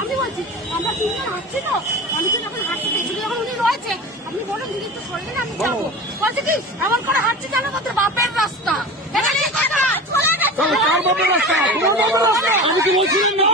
আমি বলছি আমরা তিনজন হাঁটছি তো আমি তো যখন হাঁটছি দেখছি যখন উনি রয়েছে আপনি বলুন দিদি একটু সরে গেলে আমি যাবো বলছে কি এমন করে হাঁটছি কেন তোর বাপের রাস্তা আমি কি বলছিলাম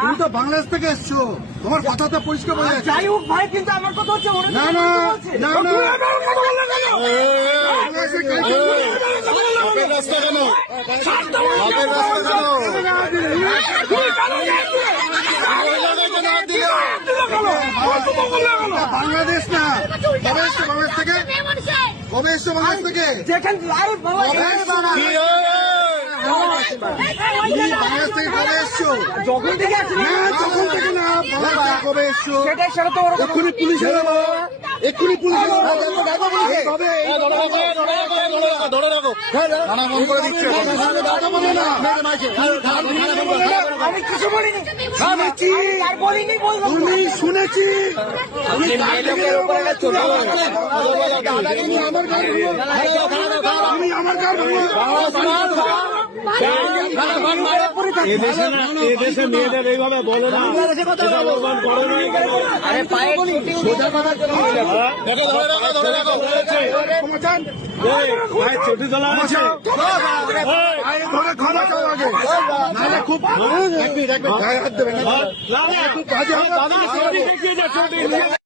তুমি তো বাংলাদেশ থেকে এসছো, তোমার কথা তো পরিষ্কার বোঝা যাচ্ছে। যাই হোক ভাই, কিন্তু আমার কথা হচ্ছে না না না না বাংলাদেশ না, কবে এসছো বাংলাদেশ থেকে? কবে এসছো বাংলাদেশ থেকে? যেখানে লাইভ বাংলাদেশ থেকে কবে এসছো? যখন থেকে আছে না যখন থেকে না, বাংলাদেশ থেকে কবে এসছো? সেটাই সেটা তো এক্ষুনি পুলিশ এলো, এক্ষুনি পুলিশ এলো। কবে? আমি কিছু বলিনি, শুনেছি, বলিনি বলবো তুমি শুনেছি। আমি আমার গান এদেশে মেয়েদের এইভাবে বলে না, চটি তোলা আছে খুব গায়ে হাত দেবে না, খুব বাজে হবে।